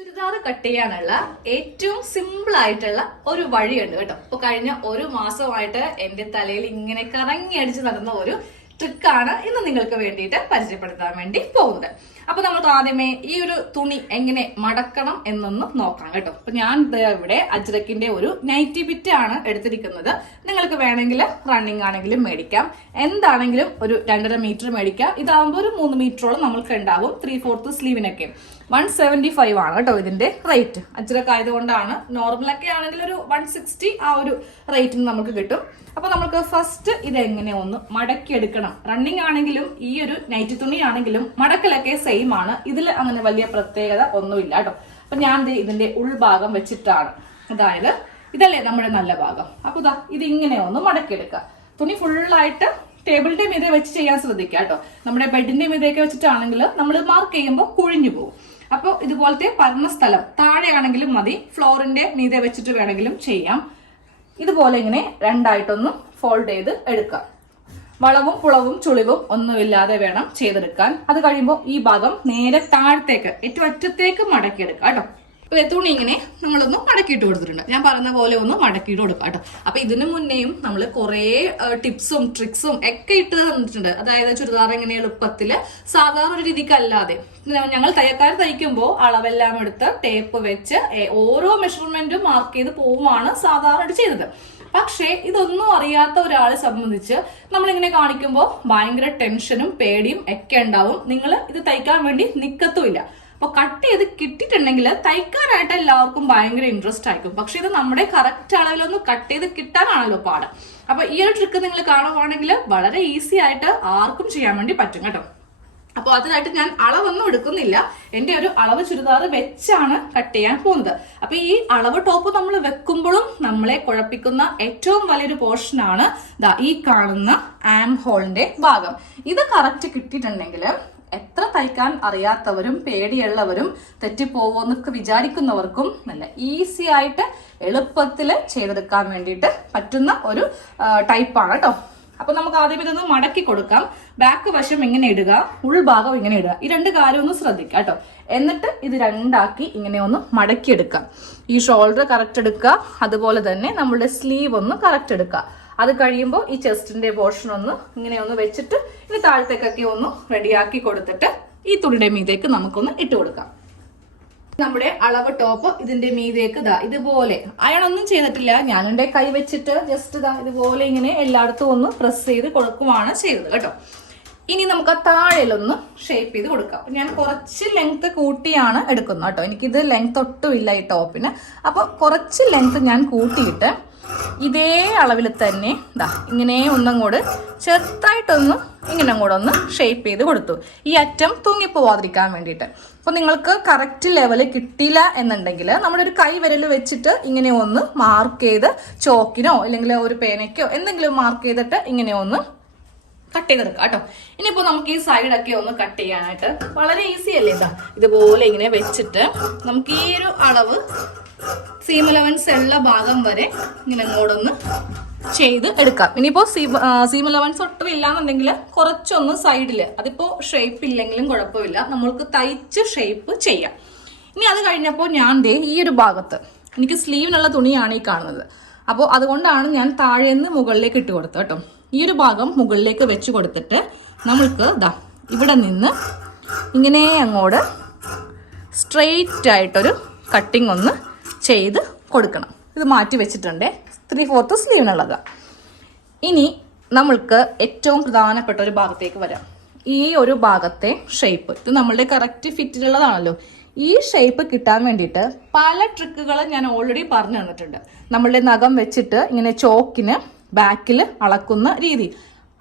Churidar cut ചെയ്യാനുള്ള ഏറ്റവും simple ആയിട്ടുള്ള ഒരു വഴിയുണ്ട് കേട്ടോ. ഇപ്പൊ കഴിഞ്ഞ ഒരു മാസമായിട്ട് എന്റെ തലയിൽ ഇങ്ങനെ കറങ്ങി അടിച്ച് നടന്ന ഒരു ട്രിക്കാണ് ഇന്ന് നിങ്ങൾക്ക് വേണ്ടിയിട്ട് പരിചയപ്പെടുത്താൻ വേണ്ടി പോകുന്നത്. അപ്പൊ നമ്മൾ ആദ്യമേ ഈ ഒരു തുണി എങ്ങനെ മടക്കണം എന്നൊന്ന് നോക്കാം കേട്ടോ. അപ്പൊ ഞാൻ ഇവിടെ അജ്രക്കിന്റെ ഒരു നൈറ്റി ബിറ്റ് ആണ് എടുത്തിരിക്കുന്നത്. നിങ്ങൾക്ക് വേണമെങ്കിൽ റണ്ണിങ് ആണെങ്കിലും മേടിക്കാം. എന്താണെങ്കിലും ഒരു രണ്ടര മീറ്റർ മേടിക്കാം. ഇതാകുമ്പോൾ ഒരു മൂന്ന് മീറ്ററോളം നമ്മൾക്ക് ഉണ്ടാവും. ത്രീ ഫോർത്ത് സ്ലീവിനൊക്കെ വൺ സെവന്റി ഫൈവ് ആണ് കേട്ടോ ഇതിന്റെ റേറ്റ് അജ്രക്ക് ആയതുകൊണ്ടാണ് നോർമലൊക്കെ ആണെങ്കിൽ ഒരു വൺ സിക്സ്റ്റി ആ ഒരു റേറ്റിന് നമുക്ക് കിട്ടും. അപ്പൊ നമുക്ക് ഫസ്റ്റ് ഇതെങ്ങനെ ഒന്ന് മടക്കിയെടുക്കണം റണ്ണിങ് ആണെങ്കിലും ഈ ഒരു നൈറ്റ് തുണി ആണെങ്കിലും മടക്കലൊക്കെ സെയിം ആണ്. ഇതിൽ അങ്ങനെ വലിയ പ്രത്യേകത ഒന്നുമില്ല കേട്ടോ. അപ്പൊ ഞാൻ ഇതിന്റെ ഉൾഭാഗം വെച്ചിട്ടാണ്. അതായത് ഇതല്ലേ നമ്മുടെ നല്ല ഭാഗം. അപ്പോൾ ഇതാ ഇത് ഇങ്ങനെ ഒന്ന് മടക്കിയെടുക്കുക തുണി ഫുള്ളായിട്ട് ടേബിളിന്റെ മീതെ വെച്ച് ചെയ്യാൻ ശ്രദ്ധിക്കുക കേട്ടോ. നമ്മുടെ ബെഡിന്റെ മീതെയൊക്കെ വെച്ചിട്ടാണെങ്കിൽ നമ്മൾ മാർക്ക് ചെയ്യുമ്പോൾ കുഴിഞ്ഞു പോകും. അപ്പോൾ ഇതുപോലത്തെ പരന്ന സ്ഥലം താഴെയാണെങ്കിലും മതി. ഫ്ലോറിന്റെ മീതെ വെച്ചിട്ട് വേണമെങ്കിലും ചെയ്യാം. ഇതുപോലെ ഇങ്ങനെ രണ്ടായിട്ടൊന്ന് ഫോൾഡ് ചെയ്ത് എടുക്കാം വളവും പുളവും ചുളിവും ഒന്നുമില്ലാതെ വേണം ചെയ്തെടുക്കാൻ. അത് കഴിയുമ്പോൾ ഈ ഭാഗം നേരെ താഴത്തേക്ക് ഏറ്റവും അറ്റത്തേക്ക് മടക്കിയെടുക്കാം കേട്ടോ. തുണി ഇങ്ങനെ നമ്മളൊന്ന് മടക്കിയിട്ട് കൊടുത്തിട്ടുണ്ട്. ഞാൻ പറഞ്ഞ പോലെ ഒന്ന് മടക്കിയിട്ട് കൊടുക്കാം കേട്ടോ. അപ്പൊ ഇതിനു മുന്നേയും നമ്മൾ കുറേ ടിപ്സും ട്രിക്സും ഒക്കെ ഇട്ട് തന്നിട്ടുണ്ട്. അതായത് ചുരിദാർ എങ്ങനെ എളുപ്പത്തിൽ സാധാരണ ഒരു രീതിക്കല്ലാതെ. ഞങ്ങൾ തയ്യക്കാർ തയ്ക്കുമ്പോൾ അളവെല്ലാം എടുത്ത് ടേപ്പ് വെച്ച് ഓരോ മെഷർമെന്റും മാർക്ക് ചെയ്ത് പോവുമാണ് സാധാരണ ചെയ്തത്. പക്ഷേ ഇതൊന്നും അറിയാത്ത ഒരാളെ സംബന്ധിച്ച് നമ്മളിങ്ങനെ കാണിക്കുമ്പോൾ ഭയങ്കര ടെൻഷനും പേടിയും ഒക്കെ ഉണ്ടാവും. നിങ്ങൾ ഇത് തയ്ക്കാൻ വേണ്ടി നിക്കത്തുമില്ല. അപ്പൊ കട്ട് ചെയ്ത് കിട്ടിയിട്ടുണ്ടെങ്കിൽ തയ്ക്കാനായിട്ട് എല്ലാവർക്കും ഭയങ്കര ഇൻട്രസ്റ്റ് ആയിരിക്കും. പക്ഷെ ഇത് നമ്മുടെ കറക്റ്റ് അളവിലൊന്ന് കട്ട് ചെയ്ത് കിട്ടാനാണല്ലോ പാട്. അപ്പോൾ ഈ ഒരു ട്രിക്ക് നിങ്ങൾ കാണുവാണെങ്കിൽ വളരെ ഈസി ആയിട്ട് ആർക്കും ചെയ്യാൻ വേണ്ടി പറ്റും കേട്ടോ. അപ്പോൾ അതിനായിട്ട് ഞാൻ അളവൊന്നും എടുക്കുന്നില്ല. എന്റെ ഒരു അളവ് ചുരിദാർ വെച്ചാണ് കട്ട് ചെയ്യാൻ പോകുന്നത്. അപ്പോൾ ഈ അളവ് ടോപ്പ് നമ്മൾ വെക്കുമ്പോഴും നമ്മളെ കുഴപ്പിക്കുന്ന ഏറ്റവും വലിയൊരു പോർഷനാണ് ദാ ഈ കാണുന്ന ആം ഹോളിന്റെ ഭാഗം. ഇത് കറക്റ്റ് കിട്ടിയിട്ടുണ്ടെങ്കിൽ എത്ര തയ്ക്കാൻ അറിയാത്തവരും പേടിയുള്ളവരും തെറ്റിപ്പോവോന്നൊക്കെ വിചാരിക്കുന്നവർക്കും നല്ല ഈസി ആയിട്ട് എളുപ്പത്തിൽ ചെയ്തെടുക്കാൻ വേണ്ടിയിട്ട് പറ്റുന്ന ഒരു ടൈപ്പാണ് കേട്ടോ അപ്പൊ നമുക്ക് ആദ്യം ഇതൊന്ന് മടക്കി കൊടുക്കാം. ബാക്ക് വശം ഇങ്ങനെ ഇടുക ഉൾഭാഗം ഇങ്ങനെ ഇടുക. ഈ രണ്ട് കാര്യം ഒന്ന് ശ്രദ്ധിക്കുക കേട്ടോ എന്നിട്ട് ഇത് രണ്ടാക്കി ഇങ്ങനെ ഒന്ന് മടക്കി എടുക്കാം ഈ ഷോൾഡർ കറക്റ്റ് എടുക്കുക അതുപോലെ തന്നെ നമ്മളുടെ സ്ലീവ് ഒന്ന് കറക്റ്റ് എടുക്കുക. അത് കഴിയുമ്പോൾ ഈ ചെസ്റ്റിന്റെ പോർഷൻ ഒന്ന് ഇങ്ങനെ ഒന്ന് വെച്ചിട്ട് ഇനി താഴത്തേക്കൊക്കെ ഒന്ന് റെഡിയാക്കി കൊടുത്തിട്ട് ഈ തുണിയുടെ മീതേക്ക് നമുക്കൊന്ന് ഇട്ട് കൊടുക്കാം. നമ്മുടെ അളവ് ടോപ്പ് ഇതിന്റെ മീതേക്ക് ഇതാ ഇതുപോലെ. അയാളൊന്നും ചെയ്തിട്ടില്ല. ഞാൻ എന്റെ കൈ വെച്ചിട്ട് ജസ്റ്റ് ഇതാ ഇതുപോലെ ഇങ്ങനെ എല്ലായിടത്തും ഒന്ന് പ്രസ് ചെയ്ത് കൊടുക്കുവാണ് ചെയ്തത് കേട്ടോ. ഇനി നമുക്ക് ആ താഴെയിലൊന്ന് ഷേപ്പ് ചെയ്ത് കൊടുക്കാം. ഞാൻ കുറച്ച് ലെങ്ത് കൂട്ടിയാണ് എടുക്കുന്നത് കേട്ടോ. എനിക്കിത് ലെങ്ത് ഒട്ടും ഇല്ല ഈ ടോപ്പിന് അപ്പോൾ കുറച്ച് ലെങ്ത് ഞാൻ കൂട്ടിയിട്ട് ഇതേ അളവിൽ തന്നെ ഇതാ ഇങ്ങനെ ഒന്നങ്ങോട്ട് ചെറുതായിട്ടൊന്ന് ഇങ്ങനെ കൂടെ ഒന്ന് ഷേപ്പ് ചെയ്ത് കൊടുത്തു. ഈ അറ്റം തൂങ്ങിപ്പോവാതിരിക്കാൻ വേണ്ടിയിട്ട്. അപ്പോൾ നിങ്ങൾക്ക് കറക്റ്റ് ലെവൽ കിട്ടിയില്ല എന്നുണ്ടെങ്കിൽ നമ്മുടെ ഒരു കൈ വിരൽ വെച്ചിട്ട് ഇങ്ങനെ ഒന്ന് മാർക്ക് ചെയ്ത് ചോക്കിനോ അല്ലെങ്കിൽ ഒരു പേനയ്ക്കോ എന്തെങ്കിലും മാർക്ക് ചെയ്തിട്ട് ഇങ്ങനെ ഒന്ന് കട്ട് ചെയ്തെടുക്കാം കേട്ടോ. ഇനിയിപ്പോൾ നമുക്ക് ഈ സൈഡൊക്കെ ഒന്ന് കട്ട് ചെയ്യാനായിട്ട് വളരെ ഈസി അല്ലേ ഇതാ ഇതുപോലെ ഇങ്ങനെ വെച്ചിട്ട് നമുക്ക് ഈ ഒരു അളവ് സീം അലവൻസ് ഉള്ള ഭാഗം വരെ ഇങ്ങനെ അങ്ങോട്ടൊന്ന് ചെയ്ത് എടുക്കാം. ഇനിയിപ്പോൾ സീം സീം അലവൻസ് ഒട്ടും ഇല്ലാന്നുണ്ടെങ്കിൽ കുറച്ചൊന്ന് സൈഡിൽ അതിപ്പോൾ ഷേപ്പ് ഇല്ലെങ്കിലും കുഴപ്പമില്ല. നമ്മൾക്ക് തയ്ച്ച് ഷേപ്പ് ചെയ്യാം. ഇനി അത് കഴിഞ്ഞപ്പോൾ ഞാൻ ദേ ഈ ഒരു ഭാഗത്ത് എനിക്ക് സ്ലീവിനുള്ള തുണിയാണ് ഈ കാണുന്നത്. അപ്പോൾ അതുകൊണ്ടാണ് ഞാൻ താഴേന്ന് മുകളിലേക്ക് ഇട്ട് കൊടുത്തത് കേട്ടോ. ഈ ഒരു ഭാഗം മുകളിലേക്ക് വെച്ച് കൊടുത്തിട്ട് നമ്മൾക്ക് ഇതാ ഇവിടെ നിന്ന് ഇങ്ങനെ അങ്ങോട്ട് സ്ട്രെയിറ്റ് ആയിട്ടൊരു കട്ടിങ് ഒന്ന് ചെയ്ത് കൊടുക്കണം. ഇത് മാറ്റി വെച്ചിട്ടുണ്ട്. ത്രീ ഫോർത്ത് സ്ലീവിനുള്ളത് ഇനി നമ്മൾക്ക് ഏറ്റവും പ്രധാനപ്പെട്ട ഒരു ഭാഗത്തേക്ക് വരാം. ഈ ഒരു ഭാഗത്തെ ഷേപ്പ് ഇത് നമ്മളുടെ കറക്റ്റ് ഫിറ്റിലുള്ളതാണല്ലോ ഈ ഷേപ്പ് കിട്ടാൻ വേണ്ടിയിട്ട് പല ട്രിക്കുകളും ഞാൻ ഓൾറെഡി പറഞ്ഞു തന്നിട്ടുണ്ട്. നമ്മളുടെ നഖം വെച്ചിട്ട് ഇങ്ങനെ ചോക്കിന് ബാക്കിൽ അളക്കുന്ന രീതി.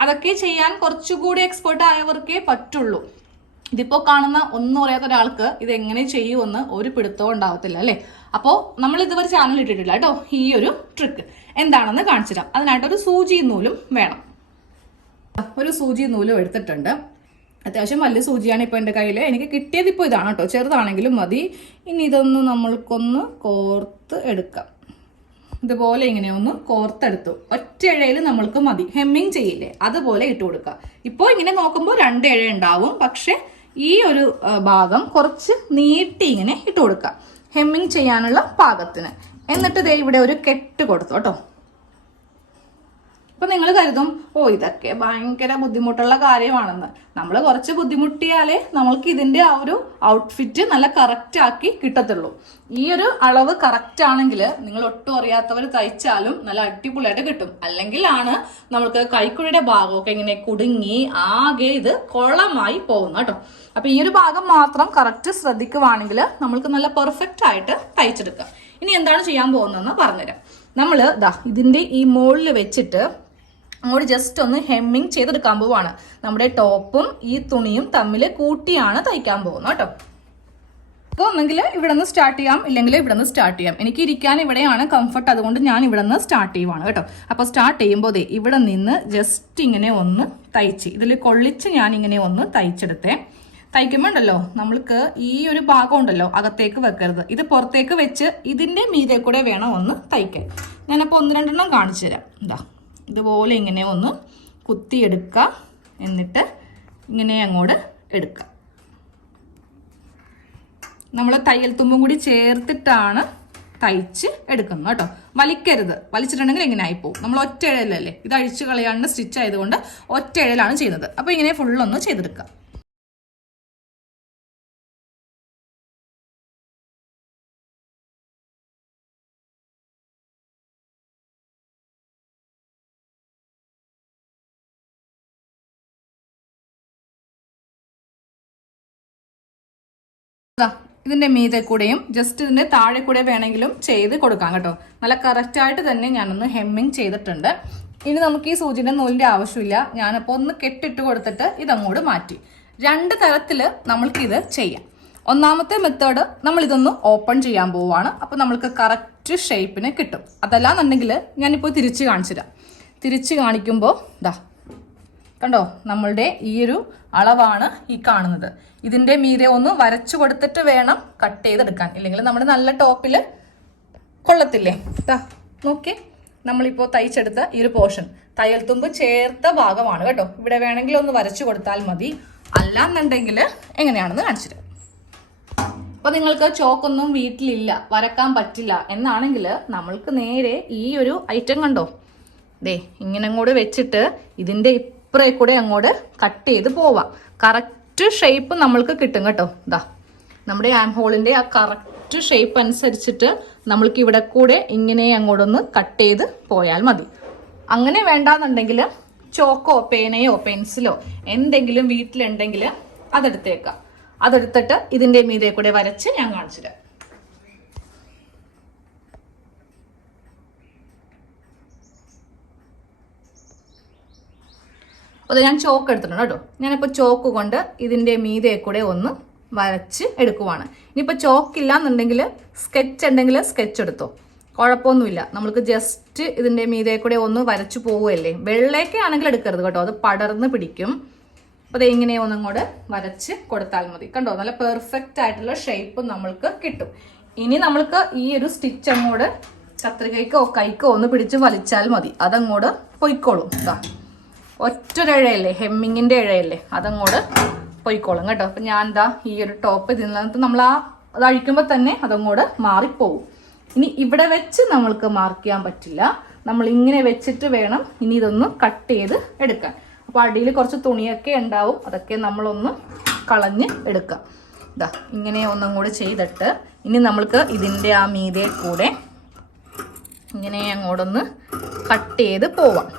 അതൊക്കെ ചെയ്യാൻ കുറച്ചുകൂടി എക്സ്പേർട്ട് ആയവർക്കേ പറ്റുള്ളൂ. ഇതിപ്പോ കാണുന്ന ഒന്നും അറിയാത്ത ഒരാൾക്ക് ഇത് എങ്ങനെ ചെയ്യുമെന്ന് ഒരു പിടുത്തവും ഉണ്ടാവത്തില്ല അല്ലേ? അപ്പോൾ നമ്മൾ ഇതുവരെ ചാനൽ ഇട്ടിട്ടില്ല കേട്ടോ. ഈ ഒരു ട്രിക്ക് എന്താണെന്ന് കാണിച്ചു തരാം അതിനായിട്ടൊരു സൂചി നൂലും വേണം. ഒരു സൂചി നൂലും എടുത്തിട്ടുണ്ട്. അത്യാവശ്യം വലിയ സൂചിയാണ് ഇപ്പോൾ എന്റെ കയ്യിൽ എനിക്ക് കിട്ടിയത് ഇപ്പോൾ ഇതാണ് കേട്ടോ. ചെറുതാണെങ്കിലും മതി. ഇനി ഇതൊന്ന് നമ്മൾക്കൊന്ന് കോർത്ത് എടുക്കാം. ഇതുപോലെ ഇങ്ങനെ ഒന്ന് കോർത്തെടുത്തു. ഇഴയിൽ നമ്മൾക്ക് മതി. ഹെമ്മിങ് ചെയ്യില്ലേ? അതുപോലെ ഇട്ട് കൊടുക്കുക. ഇപ്പോൾ ഇങ്ങനെ നോക്കുമ്പോൾ രണ്ട് ഇഴ ഉണ്ടാവും. പക്ഷെ ഈ ഒരു ഭാഗം കുറച്ച് നീട്ടി ഇങ്ങനെ ഇട്ട് കൊടുക്കുക. ഹെമ്മിങ് ചെയ്യാനുള്ള പാകത്തിന്. എന്നിട്ട് ദേ ഇവിടെ ഒരു കെട്ട് കൊടുത്തു കേട്ടോ. നിങ്ങൾ കരുതും ഓ ഇതൊക്കെ ഭയങ്കര ബുദ്ധിമുട്ടുള്ള കാര്യമാണെന്ന്. നമ്മൾ കുറച്ച് ബുദ്ധിമുട്ടിയാലേ നമ്മൾക്ക് ഇതിന്റെ ആ ഒരു ഔട്ട്ഫിറ്റ് നല്ല കറക്റ്റ് ആക്കി കിട്ടത്തുള്ളൂ. ഈ ഒരു അളവ് കറക്റ്റ് ആണെങ്കിൽ നിങ്ങൾ ഒട്ടും അറിയാത്തവർ തയ്ച്ചാലും നല്ല അടിപൊളിയായിട്ട് കിട്ടും. അല്ലെങ്കിൽ ആണ് നമ്മൾക്ക് കൈക്കുഴിയുടെ ഭാഗമൊക്കെ ഇങ്ങനെ കുടുങ്ങി ആകെ ഇത് കൊളമായി പോകുന്നു കേട്ടോ. അപ്പൊ ഈ ഒരു ഭാഗം മാത്രം കറക്റ്റ് ശ്രദ്ധിക്കുവാണെങ്കിൽ നമ്മൾക്ക് നല്ല പെർഫെക്റ്റ് ആയിട്ട് തയ്ച്ചെടുക്കാം. ഇനി എന്താണ് ചെയ്യാൻ പോകുന്നതെന്ന് പറഞ്ഞുതരാം. നമ്മൾ ദാ ഇതിന്റെ ഈ മുകളിൽ വെച്ചിട്ട് അങ്ങോട്ട് ജസ്റ്റ് ഒന്ന് ഹെമ്മിങ് ചെയ്തെടുക്കാൻ പോവാണ്. നമ്മുടെ ടോപ്പും ഈ തുണിയും തമ്മിൽ കൂട്ടിയാണ് തയ്ക്കാൻ പോകുന്നത് കേട്ടോ. അപ്പോൾ ഒന്നെങ്കിൽ ഇവിടെ നിന്ന് സ്റ്റാർട്ട് ചെയ്യാം ഇല്ലെങ്കിൽ ഇവിടെ നിന്ന് സ്റ്റാർട്ട് ചെയ്യാം. എനിക്ക് ഇരിക്കാൻ ഇവിടെയാണ് കംഫർട്ട് അതുകൊണ്ട് ഞാൻ ഇവിടെ നിന്ന് സ്റ്റാർട്ട് ചെയ്യുവാണ് കേട്ടോ. അപ്പോൾ സ്റ്റാർട്ട് ചെയ്യുമ്പോൾ ഇവിടെ നിന്ന് ജസ്റ്റ് ഇങ്ങനെ ഒന്ന് തയ്ച്ച് ഇതിൽ കൊള്ളിച്ച് ഞാൻ ഇങ്ങനെ ഒന്ന് തയ്ച്ചെടുത്തേ. തയ്ക്കുമ്പോൾ ഉണ്ടല്ലോ നമ്മൾക്ക് ഈ ഒരു ഭാഗം ഉണ്ടല്ലോ അകത്തേക്ക് വെക്കരുത്. ഇത് പുറത്തേക്ക് വെച്ച് ഇതിന്റെ മീതെ കൂടെ വേണം ഒന്ന് തയ്ക്കാൻ. ഞാനപ്പോൾ ഒന്ന് രണ്ടെണ്ണം കാണിച്ചു തരാം. എന്താ ഇതുപോലെ ഇങ്ങനെ ഒന്ന് കുത്തിയെടുക്കുക. എന്നിട്ട് ഇങ്ങനെ അങ്ങോട്ട് എടുക്കുക. നമ്മൾ തയ്യൽ തുമ്പും കൂടി ചേർത്തിട്ടാണ് തയ്ച്ച് എടുക്കുന്നത് കേട്ടോ. വലിക്കരുത്. വലിച്ചിട്ടുണ്ടെങ്കിൽ ഇങ്ങനെ ആയിപ്പോവും. നമ്മൾ ഒറ്റ ഇഴലല്ലേ ഇത് അഴിച്ചു കളയാണ്ട് സ്റ്റിച്ച് ആയതുകൊണ്ട് ഒറ്റ ഇഴലാണ് ചെയ്യുന്നത്. അപ്പോൾ ഇങ്ങനെ ഫുള്ളൊന്ന് ചെയ്തെടുക്കുക. ദാ, ഇതിന്റെ മീതെ കൂടെയും ജസ്റ്റ് ഇതിന്റെ താഴെ കൂടെ വേണമെങ്കിലും ചെയ്ത് കൊടുക്കാം കേട്ടോ. നല്ല കറക്റ്റായിട്ട് തന്നെ ഞാനൊന്ന് ഹെമ്മിങ് ചെയ്തിട്ടുണ്ട്. ഇനി നമുക്ക് ഈ സൂചിയുടെ നൂലിന്റെ ആവശ്യമില്ല. ഞാനപ്പോൾ ഒന്ന് കെട്ടിട്ട് കൊടുത്തിട്ട് ഇതങ്ങോട്ട് മാറ്റി. രണ്ട് തരത്തിൽ നമ്മൾക്കിത് ഇത് ചെയ്യാം. ഒന്നാമത്തെ മെത്തേഡ് നമ്മൾ ഇതൊന്ന് ഓപ്പൺ ചെയ്യാൻ പോവുകയാണ് അപ്പോൾ നമ്മൾക്ക് കറക്റ്റ് ഷേപ്പിന് കിട്ടും. അതല്ലാന്നുണ്ടെങ്കിൽ ഞാനിപ്പോൾ തിരിച്ച് കാണിച്ചു തരാം തിരിച്ച് കാണിക്കുമ്പോൾ ദാ കണ്ടോ? നമ്മളുടെ ഈ ഒരു അളവാണ് ഈ കാണുന്നത്. ഇതിന്റെ മീതെ ഒന്ന് വരച്ചു കൊടുത്തിട്ട് വേണം കട്ട് ചെയ്തെടുക്കാൻ. ഇല്ലെങ്കിൽ നമ്മുടെ നല്ല ടോപ്പിൽ കൊള്ളത്തില്ലേ? ദാ നോക്കിയേ. നമ്മളിപ്പോൾ തയ്ച്ചെടുത്ത ഈ ഒരു പോർഷൻ. തയ്യൽ തുമ്പ് ചേർത്ത ഭാഗമാണ് കേട്ടോ. ഇവിടെ വേണമെങ്കിൽ ഒന്ന് വരച്ചു കൊടുത്താൽ മതി. അല്ലാന്നുണ്ടെങ്കിൽ എങ്ങനെയാണെന്ന് കാണിച്ചു തരാം. അപ്പൊ നിങ്ങൾക്ക് ചോക്കൊന്നും വീട്ടിലില്ല വരക്കാൻ പറ്റില്ല എന്നാണെങ്കിൽ നമ്മൾക്ക് നേരെ ഈ ഒരു ഐറ്റം കണ്ടോ? ദേ ഇങ്ങനെ അങ്ങോട്ട് വെച്ചിട്ട് ഇതിന്റെ ഇപ്പറേ കൂടെ അങ്ങോട്ട് കട്ട് ചെയ്ത് പോവാം. കറക്റ്റ് ഷേപ്പ് നമ്മൾക്ക് കിട്ടും കേട്ടോ. ഇതാ നമ്മുടെ ആം ഹോളിന്റെ ആ കറക്റ്റ് ഷേപ്പ് അനുസരിച്ചിട്ട് നമ്മൾക്ക് ഇവിടെ കൂടെ ഇങ്ങനെ അങ്ങോട്ടൊന്ന് കട്ട് ചെയ്ത് പോയാൽ മതി. അങ്ങനെ വേണ്ടാന്നുണ്ടെങ്കിൽ ചോക്കോ പേനയോ പെൻസിലോ എന്തെങ്കിലും വീട്ടിലുണ്ടെങ്കിൽ അതെടുത്തേക്കാം. അതെടുത്തിട്ട് ഇതിന്റെ മീതെ കൂടെ വരച്ച് ഞാൻ കാണിച്ചു തരാം അത് ഞാൻ ചോക്ക് എടുത്തിട്ടുണ്ട് കേട്ടോ. ഞാനിപ്പോൾ ചോക്ക് കൊണ്ട് ഇതിന്റെ മീതെ കൂടെ ഒന്ന് വരച്ച് എടുക്കുവാണ്. ഇനിയിപ്പോൾ ചോക്കില്ല എന്നുണ്ടെങ്കിൽ സ്കെച്ച് ഉണ്ടെങ്കിൽ സ്കെച്ച് എടുത്തോ. കുഴപ്പമൊന്നുമില്ല. നമ്മൾക്ക് ജസ്റ്റ് ഇതിന്റെ മീതെ കൂടെ ഒന്ന് വരച്ചു പോവുകയല്ലേ. വെള്ളയൊക്കെ ആണെങ്കിൽ എടുക്കരുത് കേട്ടോ. അത് പടർന്ന് പിടിക്കും. അപ്പോൾ ഇങ്ങനെ കൂടെ വരച്ച് കൊടുത്താൽ മതി. കണ്ടോ? നല്ല പെർഫെക്റ്റ് ആയിട്ടുള്ള ഷേപ്പ് നമ്മൾക്ക് കിട്ടും. ഇനി നമ്മൾക്ക് ഈ ഒരു സ്റ്റിച്ച് അങ്ങോട്ട് കത്രികയ്ക്കോ കൈക്കോ ഒന്ന് പിടിച്ച് വലിച്ചാൽ മതി. അതങ്ങോട്ട് പൊയ്ക്കോളും. ഇതാ ഒറ്റൊരിഴയല്ലേ ഹെമ്മിങ്ങിന്റെ ഇഴയല്ലേ? അതങ്ങോട്ട് പൊയ്ക്കോളും കേട്ടോ. അപ്പൊ ഞാൻ എന്താ ഈ ഒരു ടോപ്പ് ഇതിനകത്ത് നമ്മൾ ആ അത് അഴിക്കുമ്പോൾ തന്നെ അതങ്ങോട്ട് മാറിപ്പോവും. ഇനി ഇവിടെ വെച്ച് നമ്മൾക്ക് മാർക്ക് ചെയ്യാൻ പറ്റില്ല. നമ്മൾ ഇങ്ങനെ വെച്ചിട്ട് വേണം ഇനി ഇതൊന്ന് കട്ട് ചെയ്ത് എടുക്കാൻ. അപ്പോൾ അടിയിൽ കുറച്ച് തുണിയൊക്കെ ഉണ്ടാവും അതൊക്കെ നമ്മളൊന്ന് കളഞ്ഞ് എടുക്കാം. ഇതാ ഇങ്ങനെ ഒന്നും കൂടി ചെയ്തിട്ട് ഇനി നമ്മൾക്ക് ഇതിന്റെ ആ മീതെ കൂടെ ഇങ്ങനെ അങ്ങോട്ടൊന്ന് കട്ട് ചെയ്ത് പോവാം.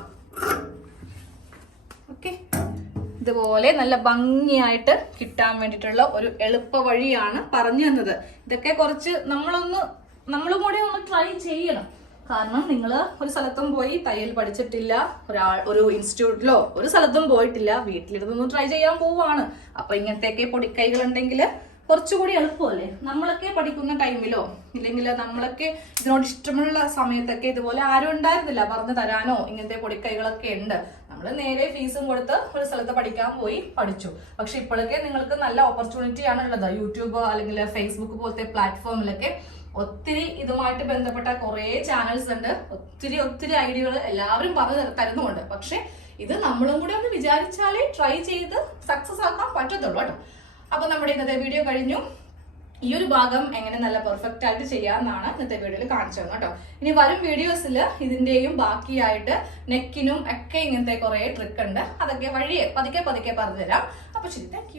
ഇതുപോലെ നല്ല ഭംഗിയായിട്ട് കിട്ടാൻ വേണ്ടിയിട്ടുള്ള ഒരു എളുപ്പ വഴിയാണ് പറഞ്ഞു തന്നത്. ഇതൊക്കെ കുറച്ച് നമ്മളൊന്ന് നമ്മളും കൂടെ ഒന്ന് ട്രൈ ചെയ്യണം. കാരണം നിങ്ങൾ ഒരു സ്ഥലത്തും പോയി തയ്യൽ പഠിച്ചിട്ടില്ല ഒരാൾ ഒരു ഇൻസ്റ്റിറ്റ്യൂട്ടിലോ ഒരു സ്ഥലത്തും പോയിട്ടില്ല വീട്ടിലിരുന്നൊന്ന് ട്രൈ ചെയ്യാൻ പോവാണ്. അപ്പൊ ഇങ്ങനത്തെയൊക്കെ പൊടിക്കൈകൾ ഉണ്ടെങ്കിൽ കുറച്ചുകൂടി എളുപ്പമല്ലേ? നമ്മളൊക്കെ പഠിക്കുന്ന ടൈമിലോ ഇല്ലെങ്കിൽ നമ്മളൊക്കെ ഇതിനോട് ഇഷ്ടമുള്ള സമയത്തൊക്കെ ഇതുപോലെ ആരും ഉണ്ടായിരുന്നില്ല പറഞ്ഞു തരാനോ ഇങ്ങനത്തെ പൊടിക്കൈകളൊക്കെ ഉണ്ട്. നമ്മൾ നേരെ ഫീസും കൊടുത്ത് ഒരു സ്ഥലത്ത് പഠിക്കാൻ പോയി പഠിച്ചു. പക്ഷെ ഇപ്പോഴൊക്കെ നിങ്ങൾക്ക് നല്ല ഓപ്പർച്യൂണിറ്റി ആണ് ഉള്ളത്. യൂട്യൂബ് അല്ലെങ്കിൽ ഫേസ്ബുക്ക് പോലത്തെ പ്ലാറ്റ്ഫോമിലൊക്കെ ഒത്തിരി ഇതുമായിട്ട് ബന്ധപ്പെട്ട കുറേ ചാനൽസ് ഉണ്ട്. ഒത്തിരി ഒത്തിരി ഐഡിയകൾ എല്ലാവരും പറഞ്ഞു തര- തരുന്നുമുണ്ട്. പക്ഷെ ഇത് നമ്മളും കൂടെ ഒന്ന് വിചാരിച്ചാലേ ട്രൈ ചെയ്ത് സക്സസ് ആക്കാൻ പറ്റത്തുള്ളൂ കേട്ടോ. അപ്പൊ നമ്മുടെ ഇന്നത്തെ വീഡിയോ കഴിഞ്ഞു. ഈ ഒരു ഭാഗം എങ്ങനെ നല്ല പെർഫെക്റ്റ് ആയിട്ട് ചെയ്യാമെന്നാണ് ഇന്നത്തെ വീഡിയോയിൽ കാണിച്ചു തന്നെ കേട്ടോ. ഇനി വരും വീഡിയോസിൽ ഇതിന്റെയും ബാക്കിയായിട്ട് നെക്കിനും ഒക്കെ ഇങ്ങനത്തെ കുറേ ട്രിക്ക് ഉണ്ട്. അതൊക്കെ വഴിയെ പതുക്കെ പതുക്കെ പറഞ്ഞുതരാം. അപ്പോൾ ശരി താങ്ക്